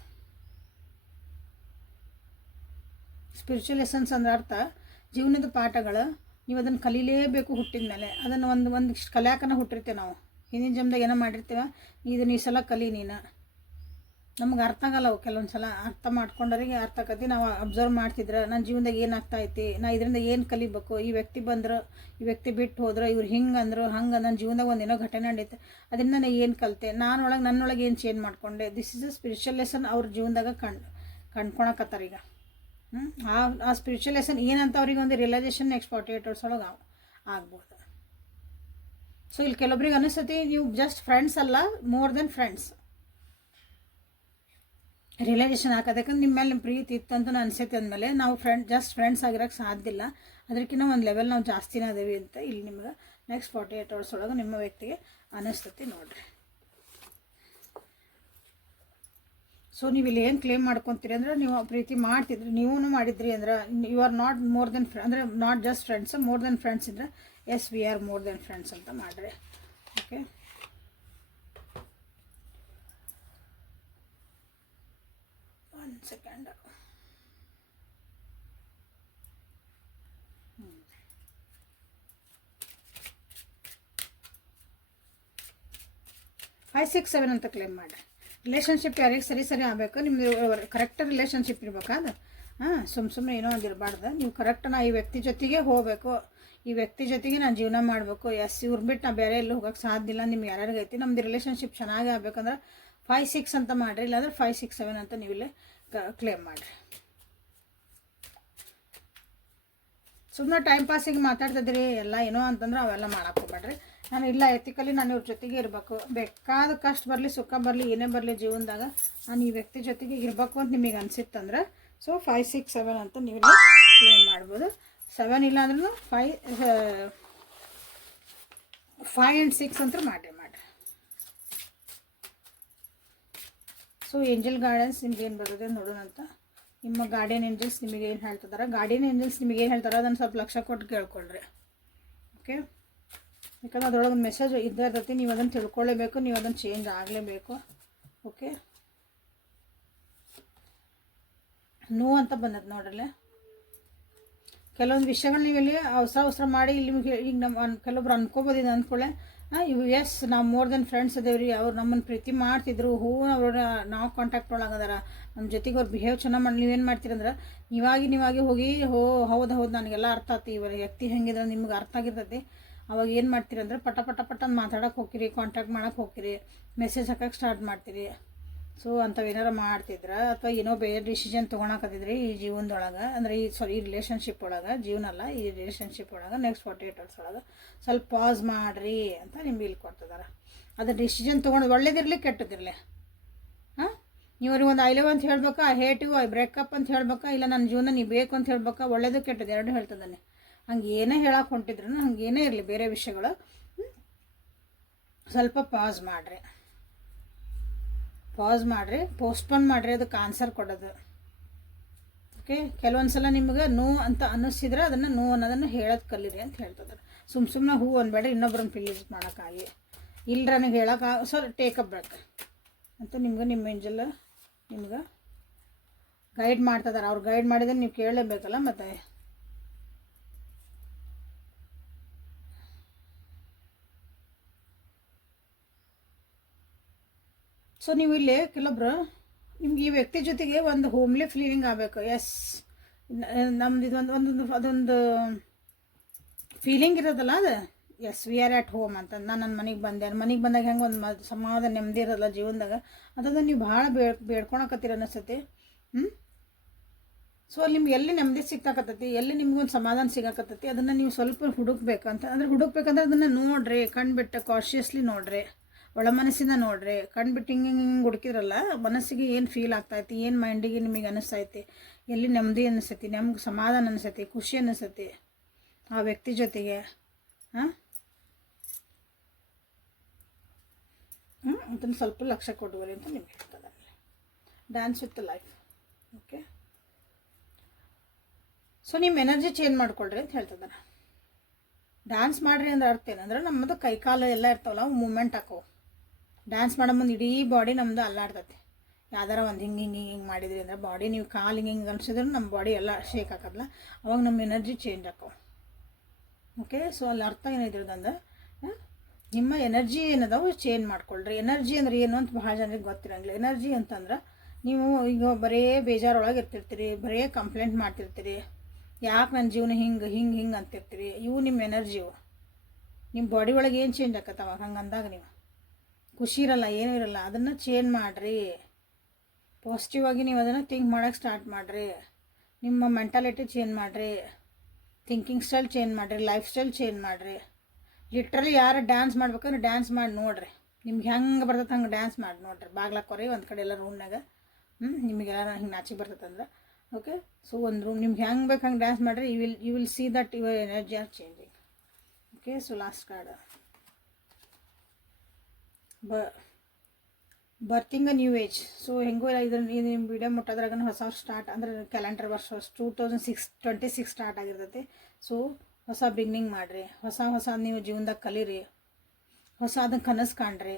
ಸ್ಪಿರಿಚುವಲ್ ಲೆಸನ್ಸ್ ಅಂದ್ರೆ ಅರ್ಥ ಜೀವನದ ಪಾಠಗಳು, ನೀವು ಅದನ್ನು ಕಲೀಲೇಬೇಕು ಹುಟ್ಟಿದ ಮೇಲೆ. ಅದನ್ನು ಒಂದಿಷ್ಟು ಕಲಿಯಾಕನ ಹುಟ್ಟಿರ್ತೇವೆ ನಾವು. ಹಿಂದಿನ ಜನ್ಮದಾಗ ಏನೋ ಮಾಡಿರ್ತೇವೆ, ಇದನ್ನು ಈ ಸಲ ಕಲಿ ನೀನು. ನಮ್ಗೆ ಅರ್ಥ ಆಗಲ್ಲ ಅವು ಕೆಲವೊಂದು ಸಲ. ಅರ್ಥ ಮಾಡ್ಕೊಂಡವ್ರಿಗೆ ಅರ್ಥ ಆಕತಿ. ನಾವು ಅಬ್ಸರ್ವ್ ಮಾಡ್ತಿದ್ರೆ ನನ್ನ ಜೀವನದಾಗ ಏನಾಗ್ತಾ ಐತಿ, ನಾ ಇದರಿಂದ ಏನು ಕಲಿಬೇಕು, ಈ ವ್ಯಕ್ತಿ ಬಂದ್ರೆ, ಈ ವ್ಯಕ್ತಿ ಬಿಟ್ಟು ಹೋದ್ರೆ, ಇವ್ರು ಹಿಂಗೆ ಅಂದರು ಹಂಗೆ, ನನ್ನ ಜೀವನದಾಗ ಒಂದೇನೋ ಘಟನೆ ನಡೀತೆ, ಅದರಿಂದ ನಾನು ಏನು ಕಲಿತೆ, ನನ್ನೊಳಗೆ ಏನು ಚೇಂಜ್ ಮಾಡ್ಕೊಂಡೆ. This is a spiritual lesson ಅವ್ರ ಜೀವನದಾಗ ಕಂಡ್ಕೊಳಕತ್ತಾರ ಈಗ. ಆ ಸ್ಪಿರಿಚುವಲ್ ಲೆಸನ್ ಏನಂತ ಅವ್ರಿಗೆ ಒಂದು ರಿಯಲೈಸೇಷನ್ ನೆಕ್ಸ್ಟ್ 48 hours ಒಳಗೆ ಆಗ್ಬೋದು. ಸೊ ಇಲ್ಲಿ ಕೆಲವೊಬ್ರಿಗೆ ಅನಿಸ್ತತಿ ನೀವು ಜಸ್ಟ್ ಫ್ರೆಂಡ್ಸ್ ಅಲ್ಲ, ಮೋರ್ ದೆನ್ ಫ್ರೆಂಡ್ಸ್. ರಿಯಲೈಸೇಷನ್ ಹಾಕೋದು, ಯಾಕಂದ್ರೆ ನಿಮ್ಮ ಮೇಲೆ ನಿಮ್ಮ ಪ್ರೀತಿ ಇತ್ತಂತ ಅನಿಸೈತೆ ಅಂದಮೇಲೆ ನಾವು ಜಸ್ಟ್ ಫ್ರೆಂಡ್ಸ್ ಆಗಿರೋಕ್ಕೆ ಸಾಧ್ಯ ಇಲ್ಲ, ಅದಕ್ಕಿಂತ ಒಂದು ಲೆವೆಲ್ ನಾವು ಜಾಸ್ತಿನೇ ಅದೇವಿ ಅಂತ ಇಲ್ಲಿ ನಿಮ್ಗೆ ನೆಕ್ಸ್ಟ್ 48 hours ಒಳಗೆ ನಿಮ್ಮ ವ್ಯಕ್ತಿಗೆ ಅನಿಸ್ತತಿ ನೋಡಿರಿ. ಸೊ ನೀವು ಇಲ್ಲಿ ಏನು ಕ್ಲೇಮ್ ಮಾಡ್ಕೊತೀರಿ ಅಂದರೆ, ನೀವು ಪ್ರೀತಿ ಮಾಡ್ತಿದ್ರಿ, ನೀವೂ ಮಾಡಿದ್ರಿ ಅಂದ್ರೆ you are not more than ಅಂದರೆ not just friends, more than friends ಇದ್ರೆ as we are more than friends ಅಂತ ಮಾಡಿರಿ. ಓಕೆ, ಒಂದು ಸೆಕೆಂಡ್. ಫೈವ್ 6 7 ಅಂತ ಕ್ಲೇಮ್ ಮಾಡಿರಿ. ರಿಲೇಷನ್ಶಿಪ್ ಯಾರಿಗೆ ಸರಿ ಆಗಬೇಕು, ನಿಮ್ಮದು ಕರೆಕ್ಟ್ ರಿಲೇಷನ್ಶಿಪ್ ಇರ್ಬೇಕಾದ್ರೆ ಸುಮ್ಮನೆ ಏನೋ ಒಂದು ಇರಬಾರ್ದು. ನೀವು ಕರೆಕ್ಟ್ ನಾ ಈ ವ್ಯಕ್ತಿ ಜೊತೆಗೆ ಹೋಗಬೇಕು, ಈ ವ್ಯಕ್ತಿ ಜೊತೆಗೆ ನಾನು ಜೀವನ ಮಾಡಬೇಕು. ಎಸ್ ಇವ್ರು ಬಿಟ್ಟು ನಾ ಬೇರೆ ಎಲ್ಲೂ ಹೋಗೋಕ್ಕೆ ಸಾಧ್ಯ ಇಲ್ಲ. ನಿಮ್ಗೆ ಯಾರ್ಯಾರಿಗೈತಿ ನಮ್ಮದು ರಿಲೇಷನ್ಶಿಪ್ ಚೆನ್ನಾಗಿ ಆಗ್ಬೇಕಂದ್ರೆ 5 6 ಅಂತ ಮಾಡಿರಿ, ಇಲ್ಲಾಂದ್ರೆ 5 6 7 ಅಂತ ನೀವು ಇಲ್ಲೇ ಕ್ಲೇಮ್ ಮಾಡಿರಿ. ಸುಮ್ಮನೆ ಟೈಮ್ ಪಾಸಿಗೆ ಮಾತಾಡ್ತಿದ್ರಿ ಎಲ್ಲ ಏನೋ ಅಂತಂದ್ರೆ ಅವೆಲ್ಲ ಮಾಡಕ್ಕೆ ಹೋಗ್ಬೇಡ್ರಿ. ನಾನು ಇಲ್ಲ ಎಥಿಕಲಿ ನಾನು ಇವ್ರ ಜೊತೆಗೆ ಇರಬೇಕು, ಬೇಕಾದ ಕಷ್ಟ ಬರಲಿ ಸುಖ ಬರಲಿ ಏನೇ ಬರಲಿ ಜೀವನದಾಗ ನಾನು ಈ ವ್ಯಕ್ತಿ ಜೊತೆಗೆ ಇರಬೇಕು ಅಂತ ನಿಮಗೆ ಅನಿಸಿತ್ತಂದ್ರೆ ಸೊ 5 6 7 ಅಂತ ನೀವು ಕ್ಲೇಮ್ ಮಾಡ್ಬೋದು. 7 ಇಲ್ಲ ಅಂದ್ರೂ 5 and 6 ಅಂತ ಮಾಡಿರಿ. ಸೊ ಏಂಜಲ್ ಗಾರ್ಡನ್ಸ್ ನಿಮ್ಗೆ ಏನು ಬರುತ್ತೆ ನೋಡೋಣ ಅಂತ. ನಿಮ್ಮ ಗಾರ್ಡಿಯನ್ ಏಂಜಲ್ಸ್ ನಿಮಗೆ ಏನು ಹೇಳ್ತಿದ್ದಾರೆ, ಗಾರ್ಡಿಯನ್ ಏಂಜಲ್ಸ್ ನಿಮಗೆ ಏನು ಹೇಳ್ತಾರೆ ಅದನ್ನು ಸ್ವಲ್ಪ ಲಕ್ಷ ಕೊಟ್ಟು ಕೇಳ್ಕೊಳ್ರಿ. ಓಕೆ, ಯಾಕಂದ್ರೆ ಅದರೊಳಗೆ ಒಂದು ಮೆಸೇಜ್ ಇದ್ದೇ ಇರ್ತೈತಿ, ನೀವು ಅದನ್ನು ತಿಳ್ಕೊಳ್ಳೇಬೇಕು, ನೀವು ಅದನ್ನು ಚೇಂಜ್ ಆಗಲೇಬೇಕು. ಓಕೆ, ನೋ ಅಂತ ಬಂದದ್ದು ನೋಡ್ರಲ್ಲೇ. ಕೆಲವೊಂದು ವಿಷಯಗಳು ನೀವು ಇಲ್ಲಿ ಅವಸರ ಮಾಡಿ ಇಲ್ಲಿ ಈಗ ನಮ್ಮ ಕೆಲವೊಬ್ರು ಅನ್ಕೋಬೋದು ಇದು ಅಂದ್ಕೊಳ್ಳೆ ಇವು ಎಸ್ ನಾವು ಮೋರ್ ದೆನ್ ಫ್ರೆಂಡ್ಸ್ ಅದೇವ್ರಿ, ಅವ್ರು ನಮ್ಮನ್ನು ಪ್ರೀತಿ ಮಾಡ್ತಿದ್ರು, ಅವ್ರ ನಾವು ಕಾಂಟ್ಯಾಕ್ಟ್ ಒಳಗದಾರ, ನಮ್ಮ ಜೊತೆಗೆ ಅವ್ರು ಬಿಹೇವ್ ಚೆನ್ನಾಗಿ ಮಾಡಿ ನೀವೇನು ಮಾಡ್ತೀರಂದ್ರೆ ನೀವಾಗಿ ಹೋಗಿ ಹೌದು ನನಗೆಲ್ಲ ಅರ್ಥ ಆಗ್ತಿ, ಇವ್ರ ವ್ಯಕ್ತಿ ಹೆಂಗಿದ್ರೆ ನಿಮ್ಗೆ ಅರ್ಥ ಆಗಿರ್ತೈತಿ. ಅವಾಗ ಏನು ಮಾಡ್ತೀರಂದ್ರೆ ಪಟ ಮಾತಾಡೋಕೆ ಹೋಗ್ತೀರಿ, ಕಾಂಟ್ಯಾಕ್ಟ್ ಮಾಡೋಕೆ ಹೋಗ್ತೀರಿ, ಮೆಸೇಜ್ ಹಾಕೋಕ್ಕೆ ಸ್ಟಾರ್ಟ್ ಮಾಡ್ತೀರಿ. ಸೊ ಅಂಥವೇನಾರು ಮಾಡ್ತಿದ್ರೆ ಅಥವಾ ಏನೋ ಬೇರೆ ಡಿಸಿಷನ್ ತೊಗೊಳಕತ್ತಿದ್ರಿ ಈ ಜೀವನದೊಳಗೆ, ಅಂದರೆ ಈ ರಿಲೇಷನ್ಶಿಪ್ ಒಳಗೆ, ಜೀವನ ಅಲ್ಲ ಈ ರಿಲೇಷನ್ಶಿಪ್ ಒಳಗೆ ನೆಕ್ಸ್ಟ್ 48 hours ಒಳಗೆ ಸ್ವಲ್ಪ ಪಾಸ್ ಮಾಡಿರಿ ಅಂತ ನಿಮ್ಗೆ ಇಲ್ಲಿ ಕೊಡ್ತಿದ್ದಾರೆ. ಅದು ಡಿಸಿಷನ್ ತೊಗೊಂಡು ಒಳ್ಳೇದಿರಲಿ ಕೆಟ್ಟದಿರಲಿ, ನೀವು ಅವ್ರಿಗೆ ಒಂದು ಐ ಲವ್ ಅಂತ ಹೇಳ್ಬೇಕಾ, I hate you, I break up ಅಂತ ಹೇಳ್ಬೇಕಾ, ಇಲ್ಲ ನನ್ನ ಜೀವನ ನೀವು ಬೇಕು ಅಂತ ಹೇಳ್ಬೇಕಾ, ಒಳ್ಳೇದು ಕೆಟ್ಟದ್ದು ಎರಡು ಹೇಳ್ತದಾನೆ. ಹಂಗೆ ಏನೇ ಹೇಳಕ್ಕೆ ಹೊಂಟಿದ್ರು ಹಂಗೇನೇ ಇರಲಿ ಬೇರೆ ವಿಷಯಗಳು ಸ್ವಲ್ಪ ಪಾಸ್ ಮಾಡಿರಿ, ಪೋಸ್ಟ್ಪೋನ್ ಮಾಡಿರಿ ಅದಕ್ಕೆ ಆನ್ಸರ್ ಕೊಡೋದು. ಓಕೆ, ಕೆಲವೊಂದು ಸಲ ನಿಮ್ಗೆ ನೋ ಅಂತ ಅನ್ನಿಸಿದ್ರೆ ಅದನ್ನು ನೋ ಅನ್ನೋದನ್ನು ಹೇಳೋದು ಕಲೀರಿ ಅಂತ ಹೇಳ್ತಿದ್ದಾರೆ. ಸುಮ್ಮನೆ ಹೂ ಅನ್ಬೇಡ, ಇನ್ನೊಬ್ಬರನ್ನ ಪ್ಲೀಸ್ ಮಾಡೋಕ್ಕಾಗಿ ಇಲ್ಲರ ನನಗೆ ಹೇಳೋಕೆ ಸ್ವಲ್ಪ ಟೇಕಪ್ ಬ್ರೇಕ್ ಅಂತ ನಿಮ್ಗೆ ನಿಮ್ಮ ಏಂಜಲ್ ನಿಮ್ಗೆ ಗೈಡ್ ಮಾಡ್ತಿದ್ದಾರೆ. ಅವ್ರು ಗೈಡ್ ಮಾಡಿದ್ರೆ ನೀವು ಕೇಳಲೇಬೇಕಲ್ಲ ಮತ್ತೆ. ಸೊ ನೀವು ಇಲ್ಲಿ ಕೆಲವೊಬ್ರು ನಿಮ್ಗೆ ಈ ವ್ಯಕ್ತಿ ಜೊತೆಗೆ ಒಂದು ಹೋಮ್ಲಿ ಫೀಲಿಂಗ್ ಆಗಬೇಕು. ಎಸ್ ನಮ್ದು ಅದೊಂದು ಫೀಲಿಂಗ್ ಇರೋದಲ್ಲ ಅದು, as we are at home ಅಂತ. ನಾನು ನನ್ನ ಮನೆಗೆ ಬಂದಾಗ ಹೆಂಗೆ ಒಂದು ಸಮಾಧಾನ ನೆಮ್ಮದಿ ಇರೋಲ್ಲ ಜೀವನದಾಗ, ಅದನ್ನು ನೀವು ಭಾಳ ಬೇಡ್ಕೊಳಕತ್ತೀರ ಅನಿಸ್ತೈತಿ. ಸೊ ಅಲ್ಲಿ ನಿಮ್ಗೆ ಎಲ್ಲಿ ನೆಮ್ಮದಿ ಸಿಗ್ತಾಕತ್ತೈತಿ, ಎಲ್ಲಿ ನಿಮ್ಗೊಂದು ಸಮಾಧಾನ ಸಿಗಾಕತ್ತೈತಿ, ಅದನ್ನು ನೀವು ಸ್ವಲ್ಪ ಹುಡುಕ್ಬೇಕಂತ. ಅಂದರೆ ಹುಡುಕ್ಬೇಕಂದ್ರೆ ಅದನ್ನು ನೋಡ್ರಿ, ಕಣ್ಬಿಟ್ಟು ಕಾಶಿಯಸ್ಲಿ ನೋಡ್ರಿ, ಒಳ ಮನಸ್ಸಿಂದ ನೋಡ್ರಿ. ಕಣ್ಬಿಟ್ಟು ಹಿಂಗೆ ಹುಡುಕಿದ್ರಲ್ಲ ಮನಸ್ಸಿಗೆ ಏನು ಫೀಲ್ ಆಗ್ತೈತಿ, ಏನು ಮೈಂಡಿಗೆ ನಿಮಗೆ ಅನಿಸ್ತೈತಿ, ಎಲ್ಲಿ ನೆಮ್ಮದಿ ಅನಿಸ್ತೈತಿ, ನಮ್ಗೆ ಸಮಾಧಾನ ಅನಿಸ್ತೈತಿ, ಖುಷಿ ಅನಿಸ್ತೈತಿ, ಆ ವ್ಯಕ್ತಿ ಜೊತೆಗೆ. ಹಾಂ, ಅದನ್ನು ಸ್ವಲ್ಪ ಲಕ್ಷ್ಯ ಕೊಡುವರಿ ಅಂತ ನಿಮ್ಗೆ ಹೇಳ್ತದೆ. Dance with life. Okay, so ನಿಮ್ಮ ಎನರ್ಜಿ ಚೇಂಜ್ ಮಾಡ್ಕೊಳ್ರಿ ಅಂತ ಹೇಳ್ತದೆ. ಡ್ಯಾನ್ಸ್ ಮಾಡಿರಿ ಅಂದ್ರೆ ಅರ್ಥ ಏನಂದ್ರೆ ನಮ್ಮದು ಕೈಕಾಲು ಎಲ್ಲ ಇರ್ತಾವಲ್ಲ ಅವು ಮೂಮೆಂಟ್ ಹಾಕವು. ಡ್ಯಾನ್ಸ್ ಮಾಡೋ ಮುಂದೆ ಇಡೀ ಬಾಡಿ ನಮ್ಮದು ಅಲ್ಲಾಡ್ತೈತಿ. ಯಾವ್ದಾರ ಒಂದು ಹಿಂಗೆ ಮಾಡಿದ್ರಿ ಅಂದ್ರೆ ಬಾಡಿ ನೀವು ಕಾಲು ಹಿಂಗೆ ಅನ್ಸಿದ್ರೆ ನಮ್ಮ ಬಾಡಿ ಎಲ್ಲ ಶೇಕ್ ಹಾಕದಲ್ಲ, ಅವಾಗ ನಮ್ಮ ಎನರ್ಜಿ ಚೇಂಜ್ ಆಕವು. ಓಕೆ, ಸೊ ಅಲ್ಲಿ ಅರ್ಥ ಏನಿದ್ರದಂದ್ರೆ ನಿಮ್ಮ ಎನರ್ಜಿ ಏನದಾವು ಚೇಂಜ್ ಮಾಡ್ಕೊಳ್ರಿ. ಎನರ್ಜಿ ಅಂದ್ರೆ ಏನು ಅಂತ ಭಾಳ ಜನರಿಗೆ ಗೊತ್ತಿರಂಗಿಲ್ಲ. ಎನರ್ಜಿ ಅಂತಂದ್ರೆ ನೀವು ಈಗ ಬರೇ ಬೇಜಾರೊಳಗೆ ಇರ್ತಿರ್ತೀರಿ, ಬರೇ ಕಂಪ್ಲೇಂಟ್ ಮಾಡ್ತಿರ್ತೀರಿ, ಯಾಕೆ ನನ್ನ ಜೀವನ ಹಿಂಗೆ ಅಂತಿರ್ತೀರಿ. ಇವು ನಿಮ್ಮ ಎನರ್ಜಿವು. ನಿಮ್ಮ ಬಾಡಿ ಒಳಗೆ ಏನು ಚೇಂಜ್ ಆಕತ್ತವ ಹಂಗೆ ಅಂದಾಗ ನೀವು ಖುಷಿ ಇರಲ್ಲ, ಏನೂ ಇರಲ್ಲ. ಅದನ್ನು ಚೇಂಜ್ ಮಾಡಿರಿ. ಪಾಸಿಟಿವ್ ಆಗಿ ನೀವು ಅದನ್ನು ಥಿಂಕ್ ಮಾಡೋಕ್ಕೆ ಸ್ಟಾರ್ಟ್ ಮಾಡಿರಿ. ನಿಮ್ಮ ಮೆಂಟಾಲಿಟಿ ಚೇಂಜ್ ಮಾಡಿರಿ, ಥಿಂಕಿಂಗ್ ಸ್ಟೈಲ್ ಚೇಂಜ್ ಮಾಡಿರಿ, ಲೈಫ್ ಸ್ಟೈಲ್ ಚೇಂಜ್ ಮಾಡಿರಿ. ಲಿಟ್ರಲಿ ಯಾರು ಡ್ಯಾನ್ಸ್ ಮಾಡ್ಬೇಕಂದ್ರೆ ಡ್ಯಾನ್ಸ್ ಮಾಡಿ ನೋಡಿರಿ. ನಿಮ್ಗೆ ಹೆಂಗೆ ಬರ್ತೈತೆ ಹಂಗೆ ಡ್ಯಾನ್ಸ್ ಮಾಡಿ ನೋಡಿರಿ. ಬಾಗ್ಲಾಕೊರಿ ಒಂದು ಕಡೆ ಎಲ್ಲ ರೂಮ್ನಾಗ ನಿಮಗೆಲ್ಲ ಹಿಂಗೆ ನಾಚಿಗೆ ಬರ್ತೈತಂದ್ರೆ. ಓಕೆ, ಸೊ ಒಂದು ರೂಮ್ ನಿಮ್ಗೆ ಹೆಂಗೆ ಬೇಕು ಹಂಗೆ ಡ್ಯಾನ್ಸ್ ಮಾಡಿರಿ. You will see that your energy are changing. Okay, so last card birthing a new age. So ಹೆಂಗೋ ಇದನ್ನು ನಿಮ್ಮ ವಿಡಿಯೋ ಮುಟ್ಟೋದ್ರಾಗ ಹೊಸ ಸ್ಟಾರ್ಟ್ ಅಂದ್ರೆ ಕ್ಯಾಲೆಂಡರ್ ವರ್ಷ 2026 ಸ್ಟಾರ್ಟ್ ಆಗಿರ್ತೈತಿ. ಸೊ ಹೊಸ ಬಿಗ್ನಿಂಗ್ ಮಾಡಿರಿ, ಹೊಸ ನೀವು ಜೀವನದಾಗ ಕಲೀರಿ, ಅದನ್ನು ಕನಸು ಕಾಣ್ರಿ,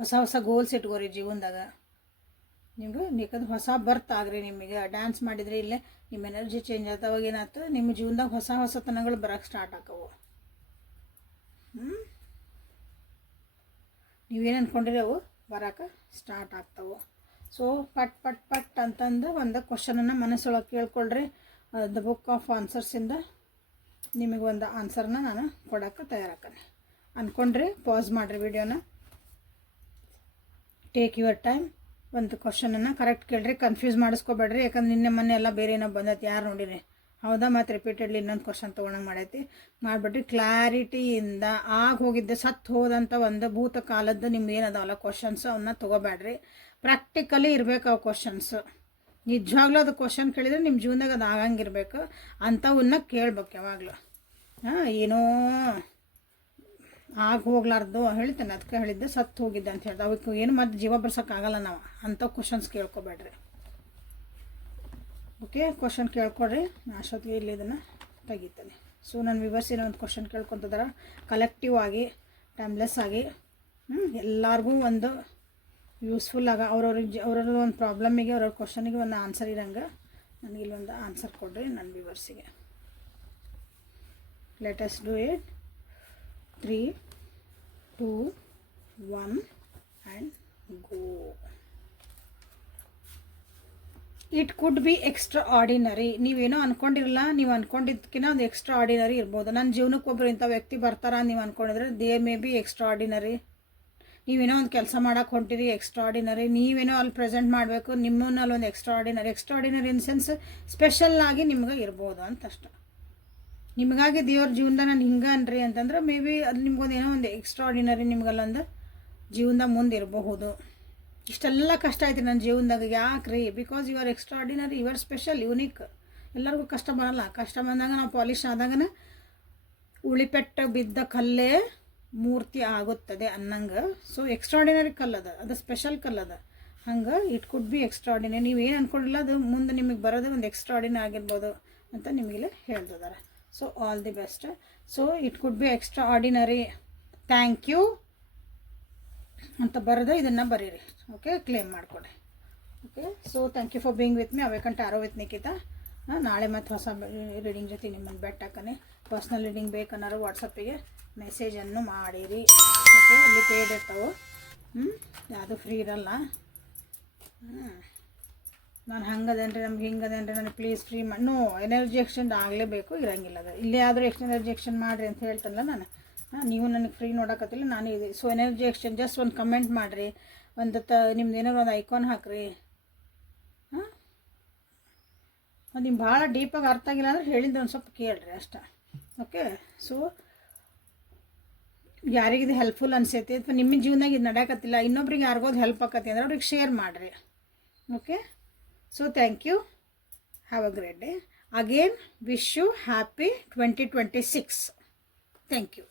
ಹೊಸ ಗೋಲ್ಸ್ ಇಟ್ಕೋರಿ ಜೀವನದಾಗ. ನಿಮ್ಗೆ ಯಾಕಂದ್ರೆ ಹೊಸ ಬರ್ತ್ ಆಗ್ರಿ. ನಿಮಗೆ ಡ್ಯಾನ್ಸ್ ಮಾಡಿದರೆ ಇಲ್ಲೇ ನಿಮ್ಮ ಎನರ್ಜಿ ಚೇಂಜ್ ಆದವಾಗ ಏನಾಯ್ತು, ನಿಮ್ಮ ಜೀವನದಾಗ ಹೊಸತನಗಳು ಬರೋಕ್ಕೆ ಸ್ಟಾರ್ಟ್ ಆಕವು. ನೀವೇನು ಅಂದ್ಕೊಂಡಿರಿ ಅವು ಬರೋಕೆ ಸ್ಟಾರ್ಟ್ ಆಗ್ತವೆ. ಸೊ ಪಟ್ ಅಂತಂದು ಒಂದು ಕ್ವಶನನ್ನು ಮನಸ್ಸೊಳಗೆ ಕೇಳ್ಕೊಳ್ರಿ. ದ ಬುಕ್ ಆಫ್ ಆನ್ಸರ್ಸಿಂದ ನಿಮಗೆ ಒಂದು ಆನ್ಸರ್ನ ನಾನು ಕೊಡೋಕ್ಕೆ ತಯಾರಾಕನೆ. ಅಂದ್ಕೊಂಡ್ರಿ ಪಾಸ್ ಮಾಡಿರಿ ವಿಡಿಯೋನ. Take your time. ಒಂದು ಕ್ವಶನನ್ನು ಕರೆಕ್ಟ್ ಕೇಳ್ರಿ, ಕನ್ಫ್ಯೂಸ್ ಮಾಡಿಸ್ಕೋಬೇಡ್ರಿ. ಯಾಕಂದ್ರೆ ನಿನ್ನೆ ಮೊನ್ನೆ ಎಲ್ಲ ಬೇರೆ ಏನೋ ಬಂದೈತಿ, ಯಾರು ನೋಡಿರಿ ಹೌದಾ. ಮತ್ತು ರಿಪೀಟೆಡ್ಲಿ ಇನ್ನೊಂದು ಕ್ವಶನ್ ತೊಗೊಂಡಂಗೆ ಮಾಡೈತಿ. ಮಾಡಿಬಿಟ್ರಿ ಕ್ಲಾರಿಟಿಯಿಂದ ಹೋಗಿದ್ದೆ ಸತ್ತು ಹೋದಂಥ ಒಂದು ಭೂತ ಕಾಲದ್ದು ನಿಮ್ದು ಏನದಾವಲ್ಲ ಕ್ವಶನ್ಸು, ಅವನ್ನ ತೊಗೋಬೇಡ್ರಿ. ಪ್ರಾಕ್ಟಿಕಲಿ ಇರಬೇಕು ಅವು ಕ್ವಶನ್ಸು. ನಿಜವಾಗ್ಲೂ ಅದು ಕ್ವಶನ್ ಕೇಳಿದರೆ ನಿಮ್ಮ ಜೀವನದಾಗ ಅದು ಆಗಂಗಿರ್ಬೇಕು. ಅಂಥವನ್ನ ಕೇಳ್ಬೇಕು ಯಾವಾಗಲೂ. ಏನೋ ಹೋಗ್ಲಾರ್ದು ಹೇಳ್ತೇನೆ, ಅದಕ್ಕೆ ಹೇಳಿದ್ದೆ ಸತ್ತು ಹೋಗಿದ್ದೆ ಅಂತ ಹೇಳ್ದೆ. ಅವಕ್ಕೆ ಏನು ಮತ್ತೆ ಜೀವ ಬರ್ಸೋಕ್ಕಾಗಲ್ಲ ನಾವು. ಅಂಥ ಕ್ವಶನ್ಸ್ ಕೇಳ್ಕೊಬೇಡ್ರಿ. ಓಕೆ, ಕ್ವಶನ್ ಕೇಳ್ಕೊಡ್ರಿ. ಅಷ್ಟೊತ್ತಿಗೆ ಇಲ್ಲಿ ಇದನ್ನು ತೆಗಿತೇನೆ. ಸೊ ನನ್ನ ವಿವರ್ಸಿನ ಒಂದು ಕ್ವಶನ್ ಕೇಳ್ಕೊತಿದಾರೆ. ಕಲೆಕ್ಟಿವ್ ಆಗಿ, ಟೈಮ್ಲೆಸ್ ಆಗಿ, ಎಲ್ಲರಿಗೂ ಒಂದು ಯೂಸ್ಫುಲ್ ಆಗ ಅವ್ರವ್ರ ಒಂದು ಪ್ರಾಬ್ಲಮಿಗೆ ಅವ್ರವ್ರ ಕ್ವಶನಿಗೆ ಒಂದು ಆನ್ಸರ್ ಇರಂಗೆ ನನಗೆ ಇಲ್ಲೊಂದು ಆನ್ಸರ್ ಕೊಡ್ರಿ ನನ್ನ ವ್ಯೂವರ್ಸಿಗೆ. Let us do it. 3, 2, 1 and go. It could be extraordinary. ನೀವೇನೋ ಅಂದ್ಕೊಂಡಿರಲ್ಲ, ನೀವು ಅಂದ್ಕೊಂಡಿದ್ದಕ್ಕಿಂತ ಒಂದು ಎಕ್ಸ್ಟ್ರಾ ಆರ್ಡಿನರಿ ಇರ್ಬೋದು. ನನ್ನ ಜೀವನಕ್ಕೆ ಒಬ್ಬರು ಇಂಥ ವ್ಯಕ್ತಿ ಬರ್ತಾರ ನೀವು ಅಂದ್ಕೊಂಡಿದ್ರೆ they may be extraordinary. ನೀವೇನೋ ಒಂದು ಕೆಲಸ ಮಾಡೋಕೆ ಹೊಂಟಿರಿ, ಎಕ್ಸ್ಟ್ರಾ ಆರ್ಡಿನರಿ. ನೀವೇನೋ ಅಲ್ಲಿ ಪ್ರೆಸೆಂಟ್ ಮಾಡಬೇಕು, ನಿಮ್ಮನ್ನು ಅಲ್ಲೊಂದು extra ordinary in sense special ಆಗಿ ನಿಮ್ಗೆ ಇರ್ಬೋದು ಅಂತಷ್ಟು. ನಿಮಗಾಗಿ ದೇವ್ರ ಜೀವನದಾಗ ನಾನು ಹಿಂಗೆ ಅನ್ರಿ ಅಂತಂದ್ರೆ ಮೇ ಬಿ ಅದು ನಿಮ್ಗೊಂದು ಏನೋ ಒಂದು ಎಕ್ಸ್ಟ್ರಾ ಆರ್ಡಿನರಿ ನಿಮ್ಗಲ್ಲೊಂದು ಜೀವನದಾಗ ಮುಂದೆ ಇರಬಹುದು. ಇಷ್ಟೆಲ್ಲ ಕಷ್ಟ ಐತಿ ನನ್ನ ಜೀವನದಾಗ, ಯಾಕೆ ರೀ? Because you are extraordinary, you are special, unique. ಎಲ್ಲರಿಗೂ ಕಷ್ಟ ಬರಲ್ಲ. ಕಷ್ಟ ಬಂದಾಗ ನಾವು ಪಾಲಿಷ್ ಆದಾಗನ ಉಳಿಪೆಟ್ಟ ಬಿದ್ದ ಕಲ್ಲೇ ಮೂರ್ತಿ ಆಗುತ್ತದೆ ಅನ್ನಂಗೆ. ಸೊ ಎಕ್ಸ್ಟ್ರಾ ಆರ್ಡಿನರಿ ಕಲ್ಲದ, ಅದು ಸ್ಪೆಷಲ್ ಕಲ್ಲದ. ಹಂಗೆ it could be extra ordinary. ನೀವೇನು ಅಂದ್ಕೊಂಡಿಲ್ಲ ಅದು ಮುಂದೆ ನಿಮಗೆ ಬರೋದು ಒಂದು ಎಕ್ಸ್ಟ್ರಾ ಆರ್ಡಿನರಿ ಆಗಿರ್ಬೋದು ಅಂತ ನಿಮಗಿಲ್ಲಿ ಹೇಳ್ತಿದ್ದಾರೆ. So all the best. So it could be extraordinary, thank you ಅಂತ ಬರೆದು ಇದನ್ನು ಬರೀರಿ. ಓಕೆ, ಕ್ಲೇಮ್ ಮಾಡಿಕೊಡಿ. Okay, so thank you for being with me. ಅವೇಕಂಟ ಆರೋ ವಿತ್ ನಿಖಿತಾ. ನಾಳೆ ಮತ್ತು ಹೊಸ ರೀಡಿಂಗ್ ಜೊತೆ ನಿಮ್ಮನ್ನು ಬೆಟ್ಟಾಕನೆ. ಪರ್ಸ್ನಲ್ ರೀಡಿಂಗ್ ಬೇಕನ್ನಾರು ವಾಟ್ಸಪ್ಪಿಗೆ ಮೆಸೇಜನ್ನು ಮಾಡಿರಿ. ಓಕೆ, ಅಲ್ಲಿ ಪೇಡ್ ಇರ್ತಾವೆ, ಯಾವುದು ಫ್ರೀ ಇರಲ್ಲ. ನಾನು ಹಂಗದೇನ್ರಿ, ನಮ್ಗೆ ಹಿಂಗದೇನ್ರಿ, ನನಗೆ ಪ್ಲೀಸ್ ಫ್ರೀ ಮಾಡಿ. ನೋ, ಎನರ್ಜಿ ಎಕ್ಸ್ಚೇಂಜ್ ಆಗಲೇಬೇಕು, ಇರೋಂಗಿಲ್ಲ ಅದು. ಇಲ್ಲೇ ಆದರೂ ಎನರ್ಜಿ ಎಕ್ಸ್ಚೇಂಜ್ ಮಾಡಿರಿ ಅಂತ ಹೇಳ್ತಾನಲ್ಲ ನಾನು. ನೀವು ನನಗೆ ಫ್ರೀ ನೋಡೋಕತ್ತಿಲ್ಲ, ನಾನು ಇದೆ. ಸೊ ಎನರ್ಜಿ ಎಕ್ಸ್ಚೇಂಜ್ ಜಸ್ಟ್ ಒಂದು ಕಮೆಂಟ್ ಮಾಡಿರಿ, ಒಂದು ನಿಮ್ದು ಏನಾದ್ರು ಒಂದು ಐಕಾನ್ ಹಾಕಿರಿ. ಅದು ನಿಮ್ಗೆ ಭಾಳ ಡೀಪಾಗಿ ಅರ್ಥ ಆಗಿಲ್ಲ ಅಂದ್ರೆ ಹೇಳಿದ್ದು ಒಂದು ಸ್ವಲ್ಪ ಕೇಳಿರಿ ಅಷ್ಟೇ. ಓಕೆ, ಸೊ ಯಾರಿಗಿದು ಹೆಲ್ಪ್ಫುಲ್ ಅನ್ಸೈತಿ ಅಥವಾ ನಿಮ್ಮ ಜೀವನದಾಗ ಇದು ನಡೆಯಕತ್ತಿಲ್ಲ, ಇನ್ನೊಬ್ರಿಗೆ ಯಾರಿಗೋದು ಹೆಲ್ಪ್ ಆಕತಿ ಅಂದ್ರೆ ಅವ್ರಿಗೆ ಶೇರ್ ಮಾಡಿರಿ. Okay, so thank you. Have a great day. Again wish you happy 2026. Thank you.